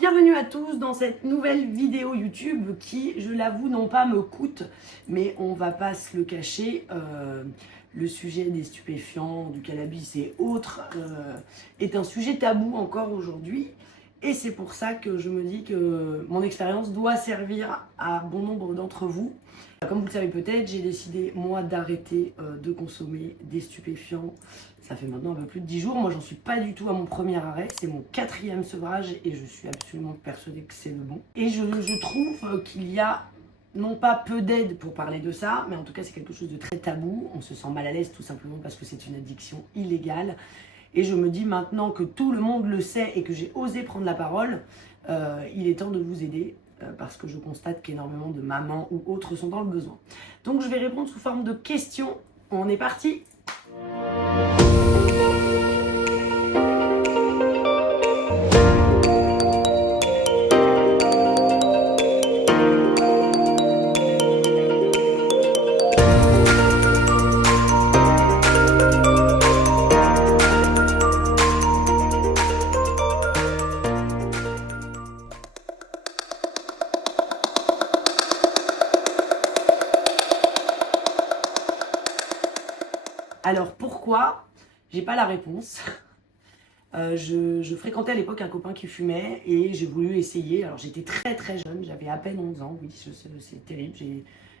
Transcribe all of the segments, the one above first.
Bienvenue à tous dans cette nouvelle vidéo YouTube qui, je l'avoue, non pas me coûte, mais on va pas se le cacher, le sujet des stupéfiants, du cannabis et autres est un sujet tabou encore aujourd'hui. Et c'est pour ça que je me dis que mon expérience doit servir à bon nombre d'entre vous. Comme vous le savez peut-être, j'ai décidé moi d'arrêter de consommer des stupéfiants. Ça fait maintenant un peu plus de 10 jours. Moi, j'en suis pas du tout à mon premier arrêt. C'est mon 4e sevrage et je suis absolument persuadée que c'est le bon. Et je trouve qu'il y a non pas peu d'aide pour parler de ça, mais en tout cas, c'est quelque chose de très tabou. On se sent mal à l'aise tout simplement parce que c'est une addiction illégale. Et je me dis maintenant que tout le monde le sait et que j'ai osé prendre la parole, il est temps de vous aider parce que je constate qu'énormément de mamans ou autres sont dans le besoin. Donc je vais répondre sous forme de questions. On est parti. Alors pourquoi? J'ai pas la réponse. Je fréquentais à l'époque un copain qui fumait et j'ai voulu essayer. Alors j'étais très jeune, j'avais à peine 11 ans, oui, c'est terrible.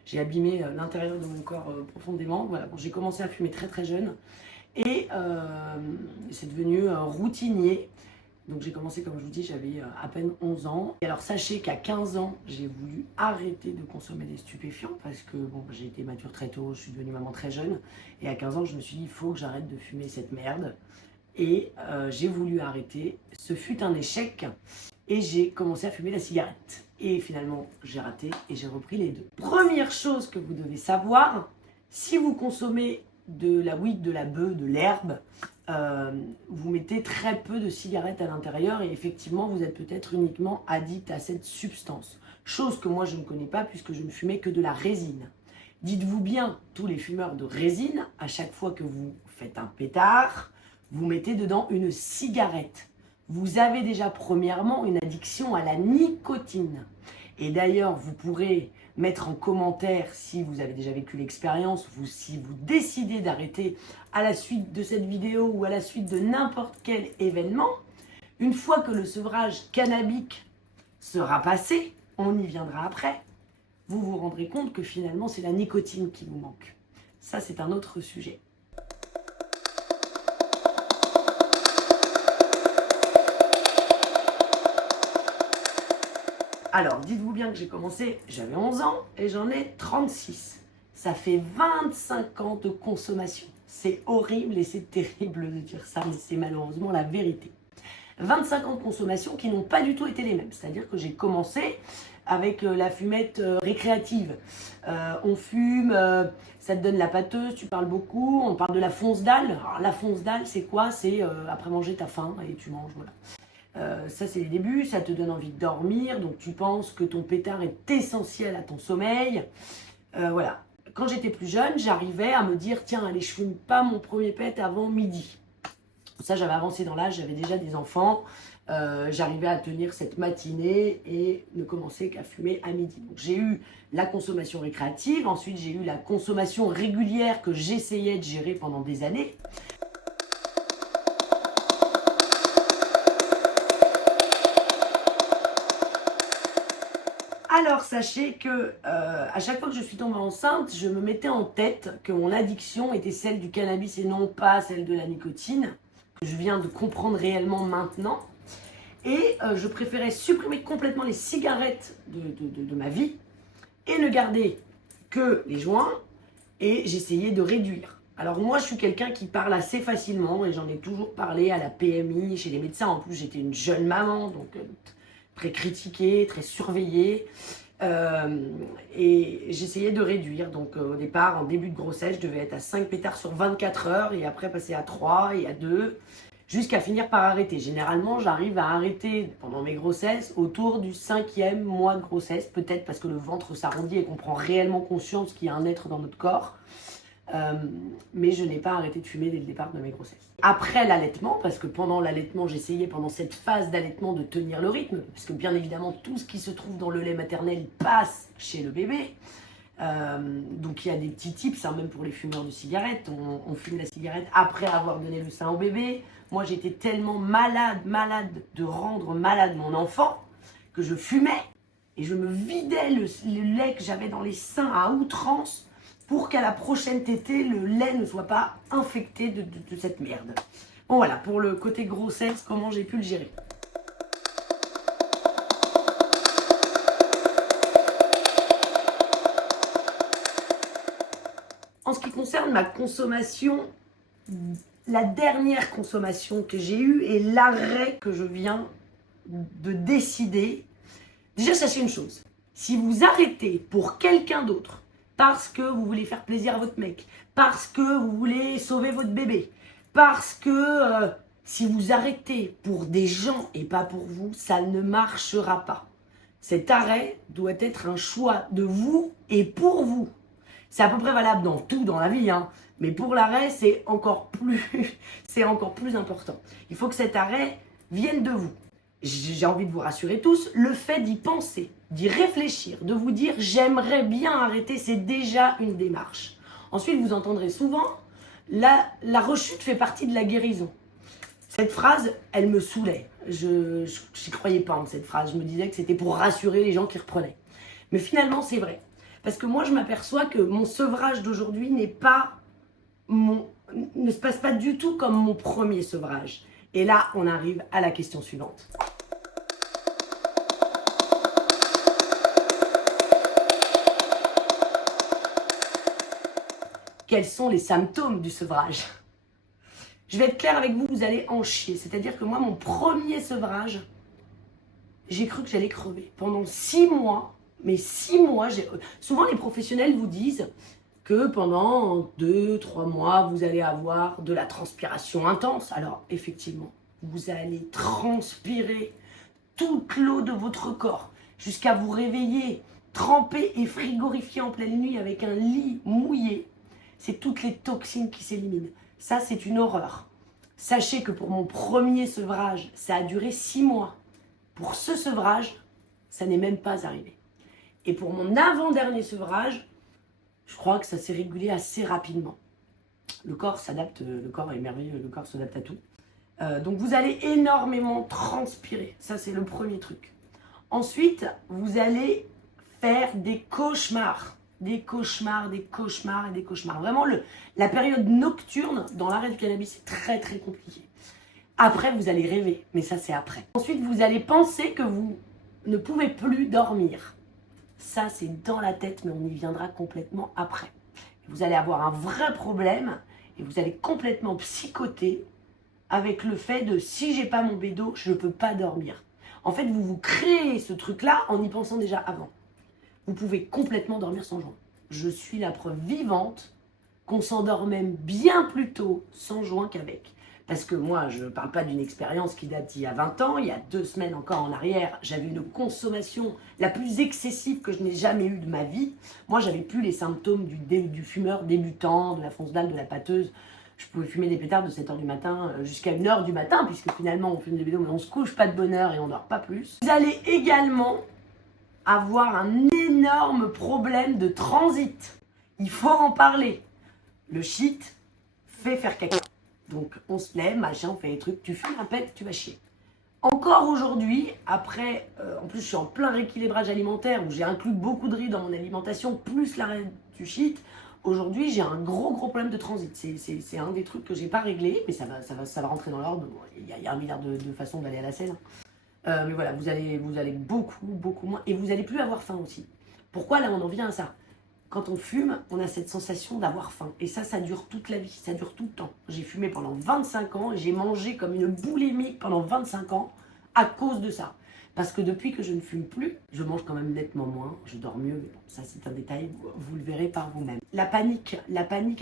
J'ai abîmé l'intérieur de mon corps profondément. Voilà, bon, j'ai commencé à fumer très jeune et c'est devenu routinier. Donc j'ai commencé, comme je vous dis, j'avais à peine 11 ans. Et alors sachez qu'à 15 ans, j'ai voulu arrêter de consommer des stupéfiants parce que bon, j'ai été mature très tôt, je suis devenue maman très jeune. Et à 15 ans, je me suis dit, il faut que j'arrête de fumer cette merde. Et j'ai voulu arrêter. Ce fut un échec et j'ai commencé à fumer la cigarette. Et finalement, j'ai raté et j'ai repris les deux. Première chose que vous devez savoir, si vous consommez de la weed, de la beuh, de l'herbe, vous mettez très peu de cigarettes à l'intérieur et effectivement vous êtes peut-être uniquement addict à cette substance. Chose que moi je ne connais pas puisque je ne fumais que de la résine. Dites-vous bien, tous les fumeurs de résine, à chaque fois que vous faites un pétard, vous mettez dedans une cigarette. Vous avez déjà premièrement une addiction à la nicotine. Et d'ailleurs, vous pourrez mettre en commentaire si vous avez déjà vécu l'expérience ou si vous décidez d'arrêter à la suite de cette vidéo ou à la suite de n'importe quel événement. Une fois que le sevrage cannabique sera passé, on y viendra après, vous vous rendrez compte que finalement c'est la nicotine qui vous manque. Ça, c'est un autre sujet. Alors, dites-vous bien que j'ai commencé, j'avais 11 ans et j'en ai 36. Ça fait 25 ans de consommation. C'est horrible et c'est terrible de dire ça, mais c'est malheureusement la vérité. 25 ans de consommation qui n'ont pas du tout été les mêmes. C'est-à-dire que j'ai commencé avec la fumette récréative. On fume, ça te donne la pâteuse, tu parles beaucoup, on parle de la fonce dalle. Alors, la fonce dalle, c'est quoi? C'est après manger, t'as faim et tu manges, voilà. Ça c'est les débuts, ça te donne envie de dormir, donc tu penses que ton pétard est essentiel à ton sommeil. Voilà. Quand j'étais plus jeune, j'arrivais à me dire, tiens, allez, je fume pas mon premier pet avant midi. Ça, j'avais avancé dans l'âge, j'avais déjà des enfants, j'arrivais à tenir cette matinée et ne commencer qu'à fumer à midi. Donc j'ai eu la consommation récréative, ensuite j'ai eu la consommation régulière que j'essayais de gérer pendant des années. Alors sachez que à chaque fois que je suis tombée enceinte, je me mettais en tête que mon addiction était celle du cannabis et non pas celle de la nicotine, que je viens de comprendre réellement maintenant. Et je préférais supprimer complètement les cigarettes de ma vie et ne garder que les joints et j'essayais de réduire. Alors moi je suis quelqu'un qui parle assez facilement et j'en ai toujours parlé à la PMI, chez les médecins. En plus j'étais une jeune maman, donc très critiquée, très surveillée. Et j'essayais de réduire. Donc au départ, en début de grossesse, je devais être à 5 pétards sur 24 heures et après passer à 3 et à 2 jusqu'à finir par arrêter. Généralement, j'arrive à arrêter pendant mes grossesses autour du 5e mois de grossesse, peut-être parce que le ventre s'arrondit et qu'on prend réellement conscience qu'il y a un être dans notre corps. Mais je n'ai pas arrêté de fumer dès le départ de mes grossesses. Après l'allaitement, parce que pendant l'allaitement, j'essayais pendant cette phase d'allaitement de tenir le rythme, parce que bien évidemment, tout ce qui se trouve dans le lait maternel passe chez le bébé. Donc il y a des petits tips, hein, même pour les fumeurs de cigarettes. On fume la cigarette après avoir donné le sein au bébé. Moi, j'étais tellement malade de rendre malade mon enfant que je fumais et je me vidais le lait que j'avais dans les seins à outrance pour qu'à la prochaine tétée, le lait ne soit pas infecté de cette merde. Bon voilà, pour le côté grossesse, comment j'ai pu le gérer. En ce qui concerne ma consommation, la dernière consommation que j'ai eue et l'arrêt que je viens de décider, déjà sachez une chose, si vous arrêtez pour quelqu'un d'autre, parce que vous voulez faire plaisir à votre mec, parce que vous voulez sauver votre bébé, parce que si vous arrêtez pour des gens et pas pour vous, ça ne marchera pas. Cet arrêt doit être un choix de vous et pour vous. C'est à peu près valable dans tout dans la vie, hein. Mais pour l'arrêt, c'est encore plus important. Il faut que cet arrêt vienne de vous. J'ai envie de vous rassurer tous, le fait d'y penser, d'y réfléchir, de vous dire « j'aimerais bien arrêter », c'est déjà une démarche. Ensuite, vous entendrez souvent « la rechute fait partie de la guérison ». Cette phrase, elle me saoulait. Je n'y croyais pas en cette phrase. Je me disais que c'était pour rassurer les gens qui reprenaient. Mais finalement, c'est vrai. Parce que moi, je m'aperçois que mon sevrage d'aujourd'hui ne se passe pas du tout comme mon premier sevrage. Et là, on arrive à la question suivante. Quels sont les symptômes du sevrage? Je vais être claire avec vous, vous allez en chier. C'est-à-dire que moi, mon premier sevrage, j'ai cru que j'allais crever. Pendant 6 mois, mais 6 mois, souvent les professionnels vous disent que pendant 2-3 mois, vous allez avoir de la transpiration intense. Alors, effectivement, vous allez transpirer toute l'eau de votre corps jusqu'à vous réveiller, trempé et frigorifié en pleine nuit avec un lit mouillé. C'est toutes les toxines qui s'éliminent. Ça, c'est une horreur. Sachez que pour mon premier sevrage, ça a duré 6 mois. Pour ce sevrage, ça n'est même pas arrivé. Et pour mon avant-dernier sevrage, je crois que ça s'est régulé assez rapidement. Le corps s'adapte, le corps est merveilleux, le corps s'adapte à tout. Donc vous allez énormément transpirer, ça c'est le premier truc. Ensuite, vous allez faire des cauchemars. Des cauchemars, des cauchemars et des cauchemars. Vraiment, la période nocturne dans l'arrêt du cannabis, c'est très très compliqué. Après, vous allez rêver, mais ça c'est après. Ensuite, vous allez penser que vous ne pouvez plus dormir. Ça, c'est dans la tête, mais on y viendra complètement après. Vous allez avoir un vrai problème et vous allez complètement psychoter avec le fait de si j'ai pas mon bédo, je ne peux pas dormir. En fait, vous vous créez ce truc-là en y pensant déjà avant. Vous pouvez complètement dormir sans joint. Je suis la preuve vivante qu'on s'endort même bien plus tôt sans joint qu'avec. Parce que moi, je ne parle pas d'une expérience qui date d'il y a 20 ans. Il y a 2 semaines encore en arrière, j'avais une consommation la plus excessive que je n'ai jamais eue de ma vie. Moi, j'avais plus les symptômes du fumeur débutant, de la fonce dalle, de la pâteuse. Je pouvais fumer des pétards de 7h du matin jusqu'à 1h du matin, puisque finalement, on fume des bédos, mais on se couche pas de bonne heure et on dort pas plus. Vous allez également avoir un énorme problème de transit. Il faut en parler. Le shit fait faire caca. Donc on se lève, machin, on fait des trucs, tu fumes un pet, tu vas chier. Encore aujourd'hui, après, en plus je suis en plein rééquilibrage alimentaire où j'ai inclus beaucoup de riz dans mon alimentation, plus l'arrêt du shit. Aujourd'hui, j'ai un gros problème de transit. C'est un des trucs que j'ai pas réglé, mais ça va rentrer dans l'ordre. Il y a 1 milliard de façons d'aller à la selle. Mais voilà, vous allez beaucoup moins. Et vous n'allez plus avoir faim aussi. Pourquoi là on en vient à ça? Quand on fume, on a cette sensation d'avoir faim. Et ça dure toute la vie, ça dure tout le temps. J'ai fumé pendant 25 ans et j'ai mangé comme une boulimie pendant 25 ans à cause de ça. Parce que depuis que je ne fume plus, je mange quand même nettement moins, je dors mieux, mais bon, ça c'est un détail, vous le verrez par vous-même. La panique,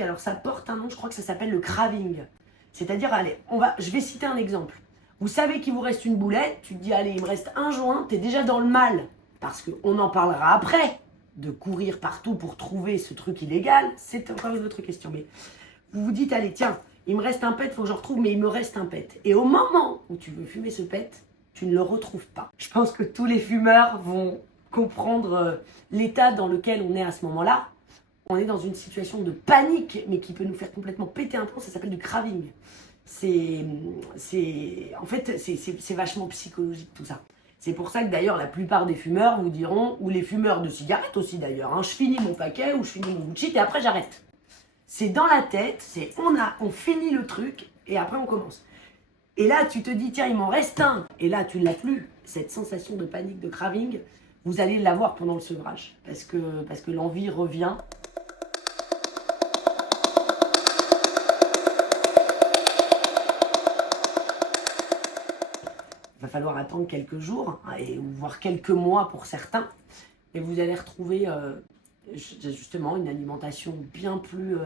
alors ça porte un nom, je crois que ça s'appelle le craving. C'est-à-dire, allez, je vais citer un exemple. Vous savez qu'il vous reste une boulette, tu te dis, allez, il me reste un joint, t'es déjà dans le mal, parce qu'on en parlera après. de courir partout pour trouver ce truc illégal, c'est encore une autre question. Mais vous vous dites, allez, tiens, il me reste un pet, il faut que je retrouve, mais il me reste un pet. Et au moment où tu veux fumer ce pet, tu ne le retrouves pas. Je pense que tous les fumeurs vont comprendre l'état dans lequel on est à ce moment-là. On est dans une situation de panique, mais qui peut nous faire complètement péter un plomb, ça s'appelle du craving. En fait, c'est vachement psychologique tout ça. C'est pour ça que d'ailleurs la plupart des fumeurs vous diront, ou les fumeurs de cigarettes aussi d'ailleurs, hein, je finis mon paquet ou je finis mon bullshit et après j'arrête. C'est dans la tête, on finit le truc et après on commence. Et là tu te dis tiens il m'en reste un et là tu ne l'as plus. Cette sensation de panique, de craving, vous allez l'avoir pendant le sevrage parce que l'envie revient. Il va falloir attendre quelques jours, hein, ou voire quelques mois pour certains, et vous allez retrouver justement une alimentation bien plus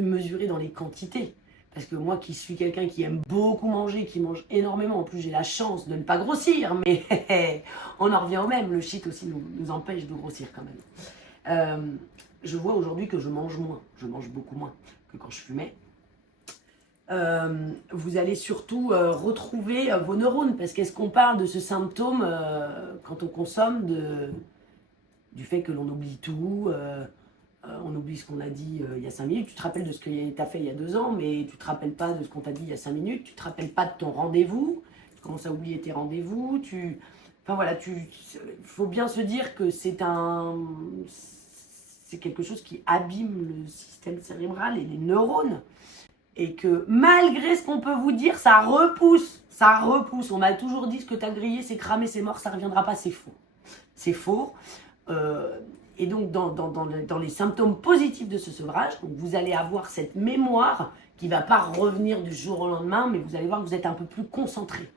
mesurée dans les quantités. Parce que moi qui suis quelqu'un qui aime beaucoup manger, qui mange énormément, en plus j'ai la chance de ne pas grossir, mais on en revient au même, le shit aussi nous empêche de grossir quand même. Je vois aujourd'hui que je mange moins, je mange beaucoup moins que quand je fumais. Vous allez surtout retrouver vos neurones, parce qu'est-ce qu'on parle de ce symptôme quand on consomme du fait que l'on oublie tout, on oublie ce qu'on a dit il y a 5 minutes, tu te rappelles de ce que tu as fait il y a 2 ans, mais tu te rappelles pas de ce qu'on t'a dit il y a 5 minutes, tu te rappelles pas de ton rendez-vous, tu commences à oublier tes rendez-vous, enfin voilà, faut bien se dire que c'est quelque chose qui abîme le système cérébral et les neurones. Et que malgré ce qu'on peut vous dire, ça repousse. Ça repousse. On m'a toujours dit ce que tu as grillé, c'est cramé, c'est mort, ça ne reviendra pas. C'est faux. C'est faux. Et donc, dans les symptômes positifs de ce sevrage, donc vous allez avoir cette mémoire qui ne va pas revenir du jour au lendemain, mais vous allez voir que vous êtes un peu plus concentré.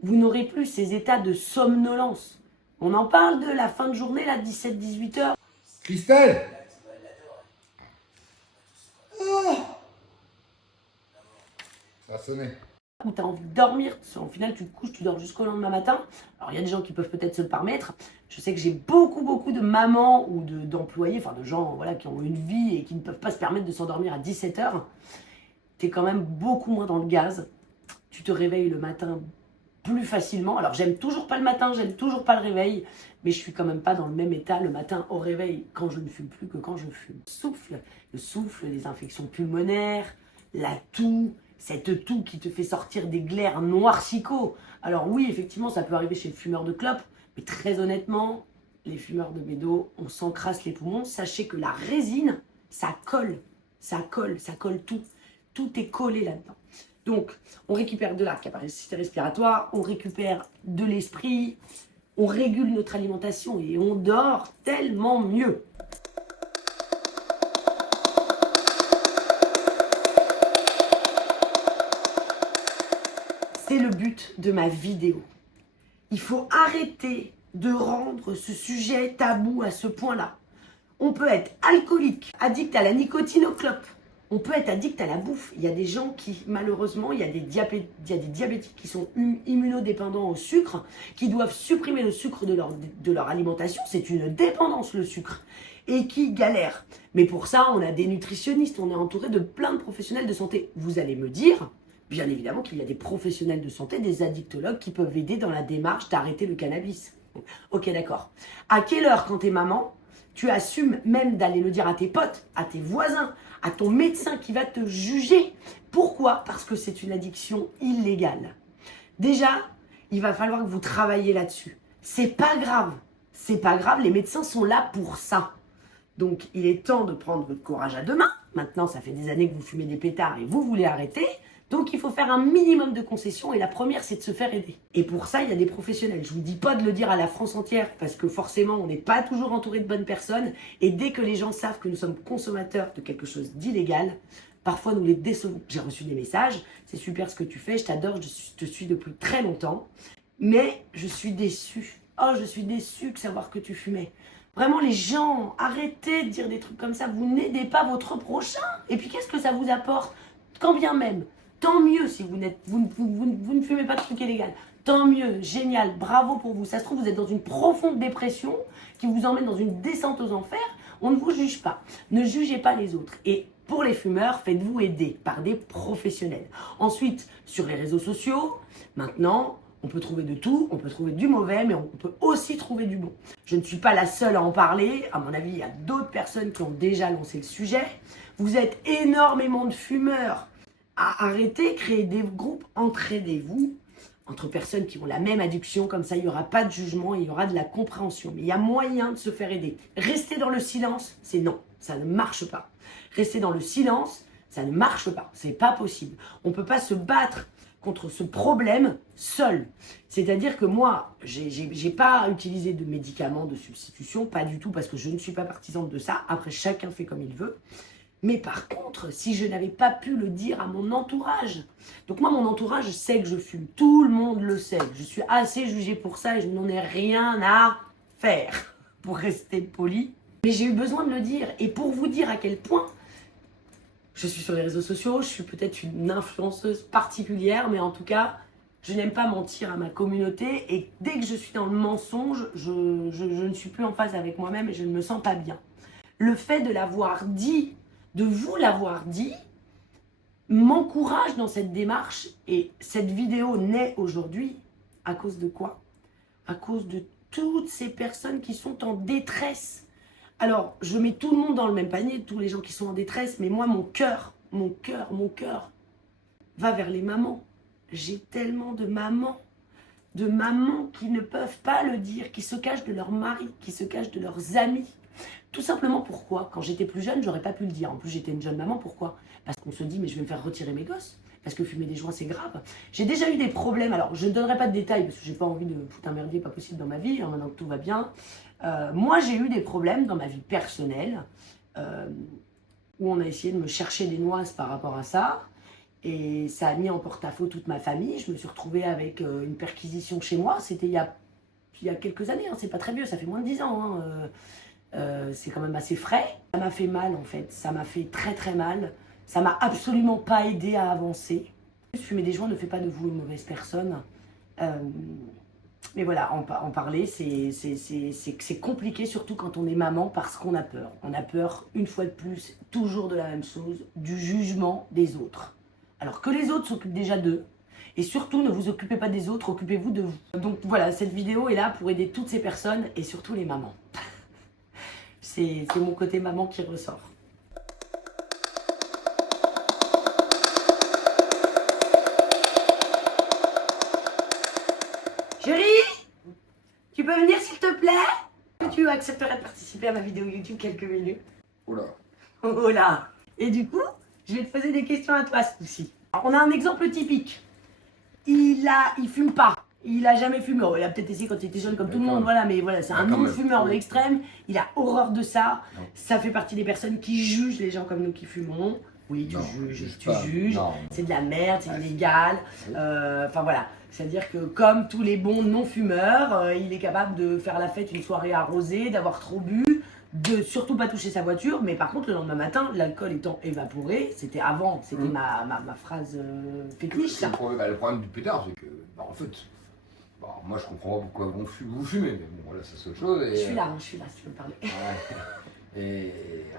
Vous n'aurez plus ces états de somnolence. On en parle de la fin de journée, là, 17-18 heures. Christelle! Ça a sonné. Où tu as envie de dormir, au final tu te couches, tu dors jusqu'au lendemain matin. Alors il y a des gens qui peuvent peut-être se le permettre. Je sais que j'ai beaucoup de mamans ou d'employés, enfin de gens voilà, qui ont une vie et qui ne peuvent pas se permettre de s'endormir à 17h. Tu es quand même beaucoup moins dans le gaz. Tu te réveilles le matin plus facilement. Alors j'aime toujours pas le matin, j'aime toujours pas le réveil, mais je suis quand même pas dans le même état le matin au réveil quand je ne fume plus que quand je fume. Le souffle, les infections pulmonaires, la toux, cette toux qui te fait sortir des glaires noircicots. Alors oui, effectivement, ça peut arriver chez le fumeur de clope, mais très honnêtement, les fumeurs de bédo, on s'encrasse les poumons. Sachez que la résine, ça colle tout. Tout est collé là-dedans. Donc, on récupère de la capacité respiratoire, on récupère de l'esprit, on régule notre alimentation et on dort tellement mieux. C'est le but de ma vidéo. Il faut arrêter de rendre ce sujet tabou à ce point-là. On peut être alcoolique, addict à la nicotine, aux clopes. On peut être addict à la bouffe. Il y a des gens qui, malheureusement, il y a des diabétiques qui sont immunodépendants au sucre, qui doivent supprimer le sucre de leur alimentation. C'est une dépendance, le sucre. Et qui galèrent. Mais pour ça, on a des nutritionnistes, on est entouré de plein de professionnels de santé. Vous allez me dire, bien évidemment, qu'il y a des professionnels de santé, des addictologues qui peuvent aider dans la démarche d'arrêter le cannabis. Ok, d'accord. À quelle heure, quand t'es maman, tu assumes même d'aller le dire à tes potes, à tes voisins, à ton médecin qui va te juger? Pourquoi? Parce que c'est une addiction illégale. Déjà, il va falloir que vous travailliez là-dessus. C'est pas grave. C'est pas grave, les médecins sont là pour ça. Donc, il est temps de prendre votre courage à deux mains. Maintenant, ça fait des années que vous fumez des pétards et vous voulez arrêter. Donc, il faut faire un minimum de concessions et la première, c'est de se faire aider. Et pour ça, il y a des professionnels. Je ne vous dis pas de le dire à la France entière parce que forcément, on n'est pas toujours entouré de bonnes personnes. Et dès que les gens savent que nous sommes consommateurs de quelque chose d'illégal, parfois nous les décevons. J'ai reçu des messages, c'est super ce que tu fais, je t'adore, je te suis depuis très longtemps. Mais je suis déçue. Oh, je suis déçue de savoir que tu fumais. Vraiment, les gens, arrêtez de dire des trucs comme ça. Vous n'aidez pas votre prochain. Et puis, qu'est-ce que ça vous apporte? Quand bien même, tant mieux si vous ne fumez pas de trucs illégaux. Tant mieux, génial, bravo pour vous. Ça se trouve, vous êtes dans une profonde dépression qui vous emmène dans une descente aux enfers. On ne vous juge pas. Ne jugez pas les autres. Et pour les fumeurs, faites-vous aider par des professionnels. Ensuite, sur les réseaux sociaux, maintenant, on peut trouver de tout, on peut trouver du mauvais, mais on peut aussi trouver du bon. Je ne suis pas la seule à en parler. À mon avis, il y a d'autres personnes qui ont déjà lancé le sujet. Vous êtes énormément de fumeurs à arrêter, créer des groupes, entraidez-vous entre personnes qui ont la même addiction, comme ça il n'y aura pas de jugement, il y aura de la compréhension. Mais il y a moyen de se faire aider. Rester dans le silence, c'est non, ça ne marche pas. Rester dans le silence, ça ne marche pas, c'est pas possible. On ne peut pas se battre contre ce problème seul. C'est-à-dire que moi, j'ai pas utilisé de médicaments de substitution, pas du tout, parce que je ne suis pas partisane de ça. Après, chacun fait comme il veut. Mais par contre, si je n'avais pas pu le dire à mon entourage, donc moi, mon entourage sait que je fume, tout le monde le sait, je suis assez jugée pour ça et je n'en ai rien à faire, pour rester poli. Mais j'ai eu besoin de le dire, et pour vous dire à quel point je suis sur les réseaux sociaux, je suis peut-être une influenceuse particulière, mais en tout cas, je n'aime pas mentir à ma communauté, et dès que je suis dans le mensonge, je ne suis plus en phase avec moi-même et je ne me sens pas bien. Le fait de l'avoir dit, de vous l'avoir dit, m'encourage dans cette démarche, et cette vidéo naît aujourd'hui à cause de quoi? À cause de toutes ces personnes qui sont en détresse. Alors, je mets tout le monde dans le même panier, tous les gens qui sont en détresse, mais moi, mon cœur va vers les mamans. J'ai tellement de mamans qui ne peuvent pas le dire, qui se cachent de leur mari, qui se cachent de leurs amis. Tout simplement pourquoi? Quand j'étais plus jeune, j'aurais pas pu le dire. En plus, j'étais une jeune maman. Pourquoi? Parce qu'on se dit, mais je vais me faire retirer mes gosses. Parce que fumer des joints, c'est grave. J'ai déjà eu des problèmes. Alors, je ne donnerai pas de détails parce que j'ai pas envie de foutre un merdier pas possible dans ma vie, hein, maintenant que tout va bien. Moi, j'ai eu des problèmes dans ma vie personnelle où on a essayé de me chercher des noises par rapport à ça. Et ça a mis en porte-à-faux toute ma famille. Je me suis retrouvée avec une perquisition chez moi. C'était il y a quelques années. Hein. C'est pas très vieux, ça fait moins de 10 ans. Hein. C'est quand même assez frais. Ça m'a fait mal en fait, ça m'a fait très très mal. Ça m'a absolument pas aidé à avancer. Fumer des joints ne fait pas de vous une mauvaise personne. Mais voilà, en parler, c'est compliqué, surtout quand on est maman, parce qu'on a peur. On a peur, une fois de plus, toujours de la même chose, du jugement des autres. Alors que les autres s'occupent déjà d'eux. Et surtout, ne vous occupez pas des autres, occupez-vous de vous. Donc voilà, cette vidéo est là pour aider toutes ces personnes, et surtout les mamans. C'est mon côté maman qui ressort. Chérie, tu peux venir s'il te plaît? Est-ce que tu accepterais de participer à ma vidéo YouTube quelques minutes? Oula. Oh là. Et du coup, je vais te poser des questions à toi ce coup-ci. On a un exemple typique. Il fume pas. Il a jamais fumé. Oh, il a peut-être essayé quand il était jeune comme tout le monde, voilà, mais voilà, c'est un non-fumeur de l'extrême. Il a horreur de ça. Non. Ça fait partie des personnes qui jugent les gens comme nous qui fumons. Oui, tu juges, c'est de la merde, c'est illégal. Enfin voilà, c'est-à-dire que comme tous les bons non-fumeurs, il est capable de faire la fête une soirée arrosée, d'avoir trop bu, de surtout pas toucher sa voiture, mais par contre le lendemain matin, l'alcool étant évaporé, c'était avant, c'était ma phrase fétiche ça. Le problème du pétard, c'est que, en fait, moi je comprends pas pourquoi vous fumez, mais bon voilà, ça c'est autre chose. Et, je suis là si tu veux me parler. Et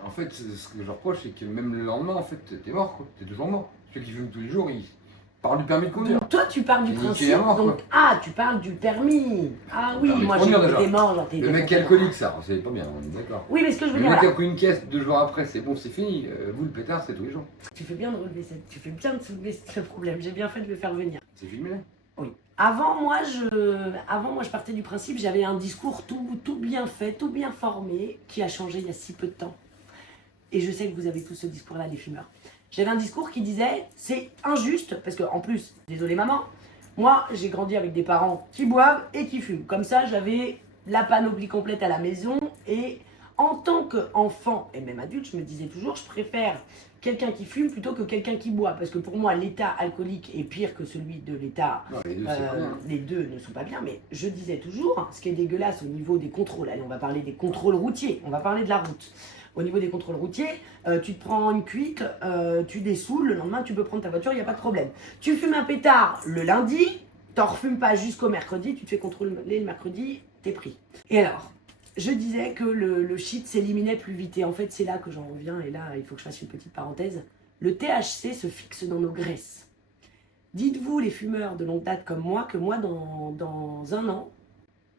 en fait, ce que je reproche, c'est que même le lendemain, en fait, t'es mort, quoi. T'es toujours mort. Ceux qui fument tous les jours, ils parlent du permis de conduire. Donc toi, tu parles du principe, donc, tu parles du permis. Ah oui, moi j'ai été mort, genre t'es... Le mec alcoolique, ça, c'est pas bien, on est d'accord. Oui, mais ce que je veux dire... Le mec qui a pris une caisse 2 jours après, c'est bon, c'est fini. Vous, le pétard, c'est tous les jours. Tu fais bien de relever soulever ce problème, j'ai bien fait de le faire venir. C'est filmé là? Oui. Avant moi, je partais du principe, j'avais un discours tout bien fait, tout bien formé, qui a changé il y a si peu de temps. Et je sais que vous avez tous ce discours-là, les fumeurs. J'avais un discours qui disait, c'est injuste, parce que en plus, désolé maman, moi j'ai grandi avec des parents qui boivent et qui fument. Comme ça, j'avais la panoplie complète à la maison, et en tant qu'enfant et même adulte, je me disais toujours, je préfère quelqu'un qui fume plutôt que quelqu'un qui boit. Parce que pour moi, l'état alcoolique est pire que celui de l'état... Les deux ne sont pas bien, mais je disais toujours, ce qui est dégueulasse au niveau des contrôles. Allez, on va parler des contrôles routiers, on va parler de la route. Au niveau des contrôles routiers, tu te prends une cuite, tu dessoules, le lendemain tu peux prendre ta voiture, il n'y a pas de problème. Tu fumes un pétard le lundi, t'en refumes pas jusqu'au mercredi, tu te fais contrôler le mercredi, t'es pris. Et alors, je disais que le shit s'éliminait plus vite. Et en fait, c'est là que j'en reviens. Et là, il faut que je fasse une petite parenthèse. Le THC se fixe dans nos graisses. Dites-vous, les fumeurs de longue date comme moi, que moi, dans un an,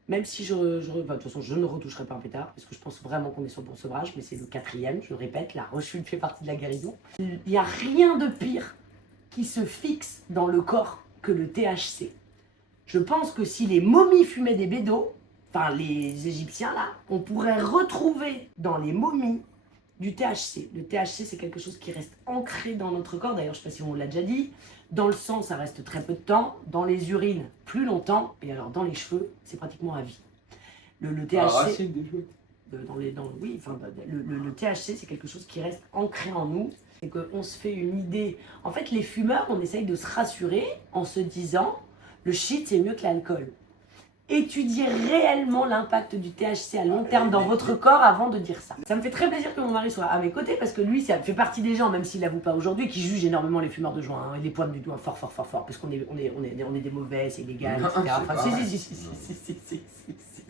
même si de toute façon, je ne retoucherai pas un pétard, parce que je pense vraiment qu'on est sur le bon sevrage, mais c'est le 4e, je le répète, la rechute fait partie de la guérison. Il n'y a rien de pire qui se fixe dans le corps que le THC. Je pense que si les momies fumaient des bédos, enfin les Égyptiens là, on pourrait retrouver dans les momies du THC. Le THC, c'est quelque chose qui reste ancré dans notre corps, d'ailleurs je ne sais pas si on l'a déjà dit. Dans le sang, ça reste très peu de temps. Dans les urines, plus longtemps. Et alors, dans les cheveux, c'est pratiquement à vie. Le THC... racine des cheveux. Le THC, c'est quelque chose qui reste ancré en nous. C'est qu'on se fait une idée... En fait, les fumeurs, on essaye de se rassurer en se disant le shit, c'est mieux que l'alcool. Étudiez réellement l'impact du THC à long terme dans votre corps avant de dire ça. Ça me fait très plaisir que mon mari soit à mes côtés parce que lui, ça fait partie des gens, même s'il l'avoue pas aujourd'hui, qui jugent énormément les fumeurs de joint et les pointent du doigt fort, parce qu'on est des mauvais, c'est illégal, etc. Enfin, si.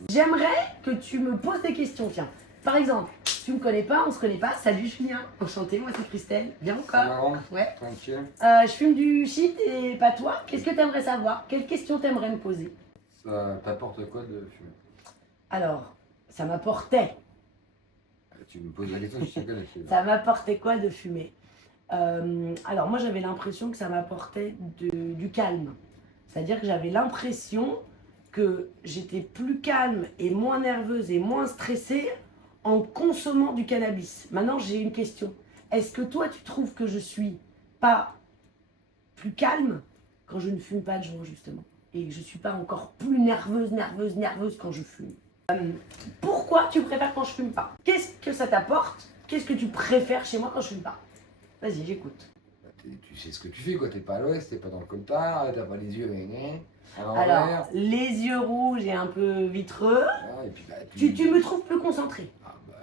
J'aimerais que tu me poses des questions, tiens. Par exemple, tu me connais pas, on se connaît pas. Salut Julien, enchanté, moi c'est Christelle. Bien encore. Ouais. Tranquille. Je fume du shit et pas toi. Qu'est-ce que tu aimerais savoir? Quelles questions t'aimerais me poser? Ça t'apporte quoi de fumer? Alors, ça m'apportait. Tu me poses la question, je sais que Ça m'apportait quoi de fumer? Alors, moi j'avais l'impression que ça m'apportait du calme. C'est-à-dire que j'avais l'impression que j'étais plus calme et moins nerveuse et moins stressée en consommant du cannabis. Maintenant, j'ai une question. Est-ce que toi, tu trouves que je suis pas plus calme quand je ne fume pas de joint, justement? Et que je suis pas encore plus nerveuse quand je fume? Pourquoi tu préfères quand je fume pas? Qu'est-ce que ça t'apporte? Qu'est-ce que tu préfères chez moi quand je fume pas? Vas-y, j'écoute. Tu sais ce que tu fais, quoi. T'es pas à l'ouest, t'es pas dans le coltard, t'as pas les yeux alors, les yeux rouges et un peu vitreux. Ah, et puis, bah, tu me trouves plus concentré. Ah, bah,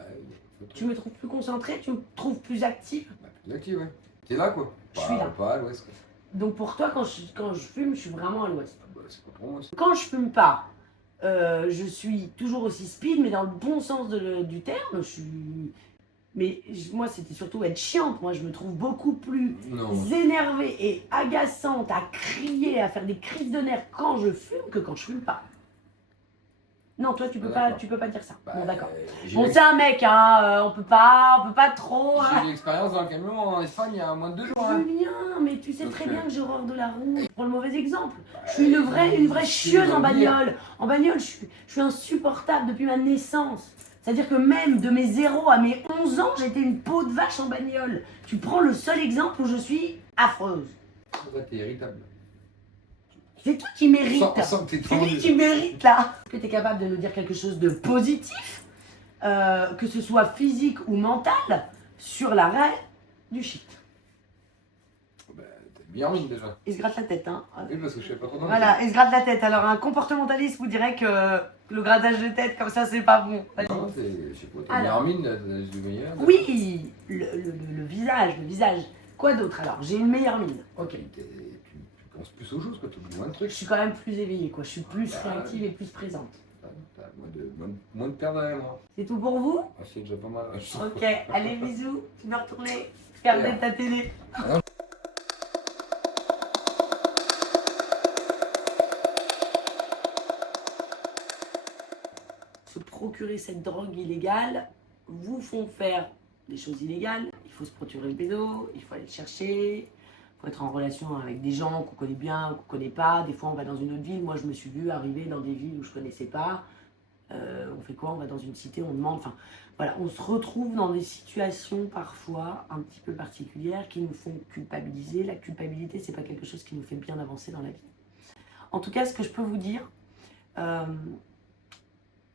oui. Tu me trouves plus concentré, tu me trouves plus active. Bah, plus active, ouais. T'es là, quoi. Je suis là. Pas à l'ouest, quoi. Donc pour toi, quand je fume, je suis vraiment à l'ouest. Bah, c'est pas pour moi, ça. Quand je fume pas, je suis toujours aussi speed, mais dans le bon sens du terme. Moi, c'était surtout être chiante. Moi, je me trouve beaucoup plus énervée et agaçante à crier, à faire des crises de nerfs quand je fume que quand je fume pas. Non, toi, tu peux pas dire ça. Bah, bon, d'accord. Bon, c'est un mec, hein. On peut pas trop. J'ai eu l'expérience dans le camion en Espagne il y a moins de 2 jours. Julien, mais tu sais très bien que j'ai horreur de la route. Je prends le mauvais exemple. Je suis une vraie chieuse en bagnole. En bagnole, je suis insupportable depuis ma naissance. C'est-à-dire que même de mes 0 à mes 11 ans, j'étais une peau de vache en bagnole. Tu prends le seul exemple où je suis affreuse. Ouais, t'es irritable. C'est toi qui mérites. C'est toi qui mérites là. Est-ce que tu es capable de nous dire quelque chose de positif, que ce soit physique ou mental, sur l'arrêt du shit? Bah, t'as bien mine déjà. Il se gratte la tête, hein. Oui, parce que je sais pas trop. Voilà, il se gratte la tête. Alors, un comportementaliste vous dirait que le grattage de tête comme ça, c'est pas bon. Non, je sais pas, t'as meilleure mine, t'as des meilleurs. Oui, le visage. Quoi d'autre alors? J'ai une meilleure mine. Ok. Tu penses plus aux choses, quoi, tu oublies moins de trucs. Je suis quand même plus éveillée, quoi. Je suis plus réactive et plus présente. T'as moins de perdre à moi. C'est tout pour vous? Ah, c'est déjà pas mal. Ok, allez, bisous. Tu peux retourner regarder ta télé. Se procurer cette drogue illégale vous font faire des choses illégales. Il faut se procurer le bédo, il faut aller le chercher. Il faut être en relation avec des gens qu'on connaît bien, qu'on connaît pas. Des fois, on va dans une autre ville. Moi, je me suis vue arriver dans des villes où je connaissais pas. On fait quoi? On va dans une cité, on demande. Enfin, voilà, on se retrouve dans des situations parfois un petit peu particulières qui nous font culpabiliser. La culpabilité, c'est pas quelque chose qui nous fait bien avancer dans la vie. En tout cas, ce que je peux vous dire,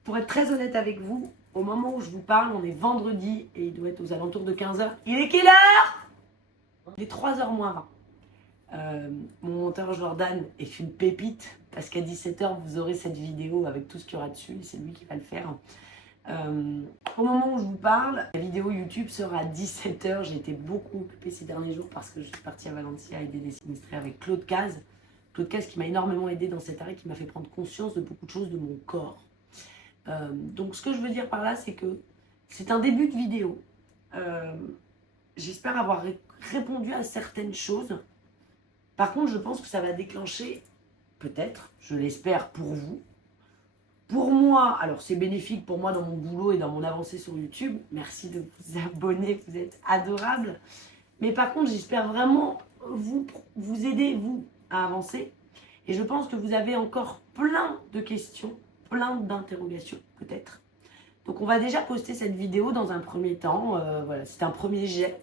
pour être très honnête avec vous, au moment où je vous parle, on est vendredi et il doit être aux alentours de 15h. Il est quelle heure? Il est 3h moins 20. Mon monteur Jordan est une pépite parce qu'à 17h vous aurez cette vidéo avec tout ce qu'il y aura dessus et c'est lui qui va le faire. Au moment où je vous parle, la vidéo YouTube sera à 17h. J'ai été beaucoup occupée ces derniers jours parce que je suis partie à Valencia aider des sinistrés avec Claude Caz. Claude Casse qui m'a énormément aidé dans cet arrêt, qui m'a fait prendre conscience de beaucoup de choses de mon corps. Donc ce que je veux dire par là, c'est que c'est un début de vidéo. J'espère avoir répondu à certaines choses. Par contre, je pense que ça va déclencher, peut-être, je l'espère pour vous. Pour moi, alors c'est bénéfique pour moi dans mon boulot et dans mon avancée sur YouTube. Merci de vous abonner, vous êtes adorables. Mais par contre, j'espère vraiment vous aider, vous, à avancer. Et je pense que vous avez encore plein de questions, plein d'interrogations, peut-être. Donc on va déjà poster cette vidéo dans un premier temps. Voilà, c'est un premier jet.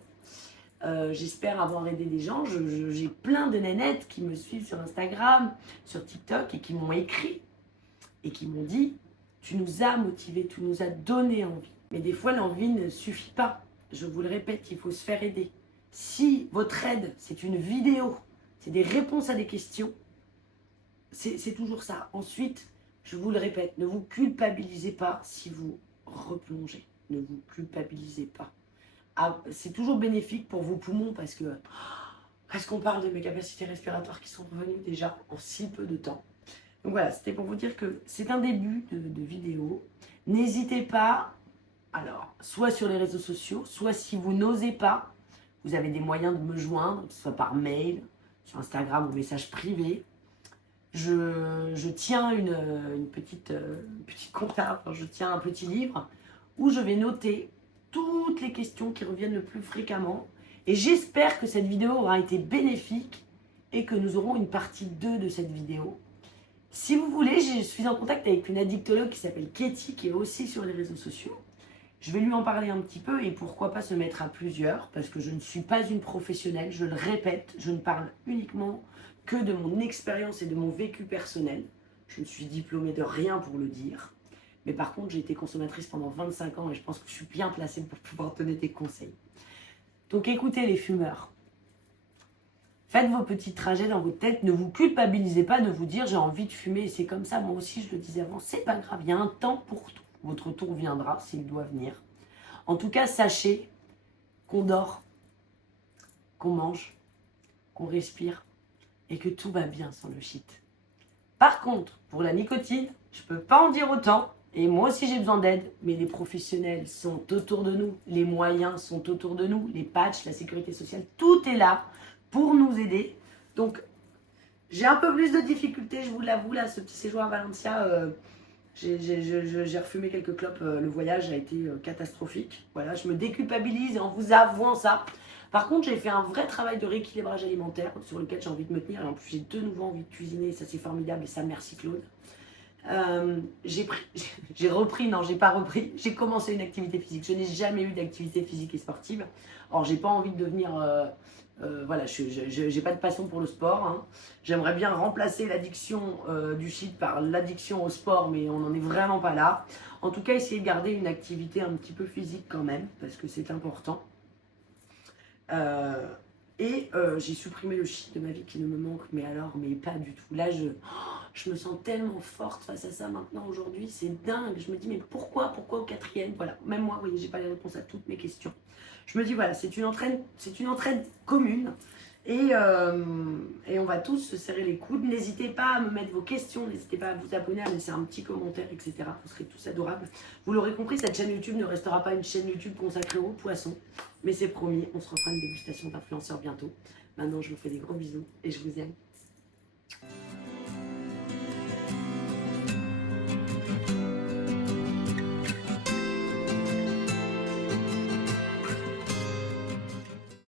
J'espère avoir aidé des gens. J'ai plein de nénettes qui me suivent sur Instagram, sur TikTok et qui m'ont écrit et qui m'ont dit « Tu nous as motivés, tu nous as donné envie. » Mais des fois, l'envie ne suffit pas. Je vous le répète, il faut se faire aider. Si votre aide, c'est une vidéo, c'est des réponses à des questions, c'est toujours ça. Ensuite, je vous le répète, ne vous culpabilisez pas si vous replongez. Ne vous culpabilisez pas. Ah, c'est toujours bénéfique pour vos poumons parce qu'on parle de mes capacités respiratoires qui sont revenues déjà en si peu de temps. Donc voilà, c'était pour vous dire que c'est un début de vidéo. N'hésitez pas, alors, soit sur les réseaux sociaux, soit si vous n'osez pas, vous avez des moyens de me joindre, que ce soit par mail, sur Instagram ou message privé. Je tiens une petite compta, enfin, je tiens un petit livre où je vais noter toutes les questions qui reviennent le plus fréquemment. Et j'espère que cette vidéo aura été bénéfique et que nous aurons une partie 2 de cette vidéo. Si vous voulez, je suis en contact avec une addictologue qui s'appelle Katie, qui est aussi sur les réseaux sociaux. Je vais lui en parler un petit peu et pourquoi pas se mettre à plusieurs, parce que je ne suis pas une professionnelle, je le répète, je ne parle uniquement que de mon expérience et de mon vécu personnel. Je ne suis diplômée de rien pour le dire. Mais par contre, j'ai été consommatrice pendant 25 ans et je pense que je suis bien placée pour pouvoir donner des conseils. Donc écoutez les fumeurs. Faites vos petits trajets dans votre tête. Ne vous culpabilisez pas de vous dire j'ai envie de fumer et c'est comme ça. Moi aussi, je le disais avant, c'est pas grave. Il y a un temps pour tout. Votre tour viendra s'il doit venir. En tout cas, sachez qu'on dort, qu'on mange, qu'on respire et que tout va bien sans le shit. Par contre, pour la nicotine, je peux pas en dire autant. Et moi aussi j'ai besoin d'aide, mais les professionnels sont autour de nous, les moyens sont autour de nous, les patchs, la sécurité sociale, tout est là pour nous aider. Donc j'ai un peu plus de difficultés, je vous l'avoue, là, ce petit séjour à Valencia, j'ai refumé quelques clopes, le voyage a été catastrophique. Voilà, je me déculpabilise en vous avouant ça. Par contre, j'ai fait un vrai travail de rééquilibrage alimentaire sur lequel j'ai envie de me tenir. Et en plus, j'ai de nouveau envie de cuisiner, ça c'est formidable et ça merci Claude. J'ai repris, non j'ai pas repris, j'ai commencé une activité physique. Je n'ai jamais eu d'activité physique et sportive. Alors j'ai pas envie de devenir, voilà, j'ai pas de passion pour le sport. Hein. J'aimerais bien remplacer l'addiction du shit par l'addiction au sport, mais on n'en est vraiment pas là. En tout cas, essayer de garder une activité un petit peu physique quand même, parce que c'est important. J'ai supprimé le shit de ma vie qui ne me manque, mais alors, mais pas du tout. Là, je me sens tellement forte face à ça maintenant, aujourd'hui, c'est dingue. Je me dis, mais pourquoi au quatrième? Voilà, même moi, vous voyez, j'ai pas les réponses à toutes mes questions. Je me dis, voilà, c'est une entraide commune. Et on va tous se serrer les coudes. N'hésitez pas à me mettre vos questions, n'hésitez pas à vous abonner, à laisser un petit commentaire, etc. Vous serez tous adorables. Vous l'aurez compris, cette chaîne YouTube ne restera pas une chaîne YouTube consacrée aux poissons. Mais c'est promis, on se refera une dégustation d'influenceurs bientôt. Maintenant, je vous fais des gros bisous et je vous aime.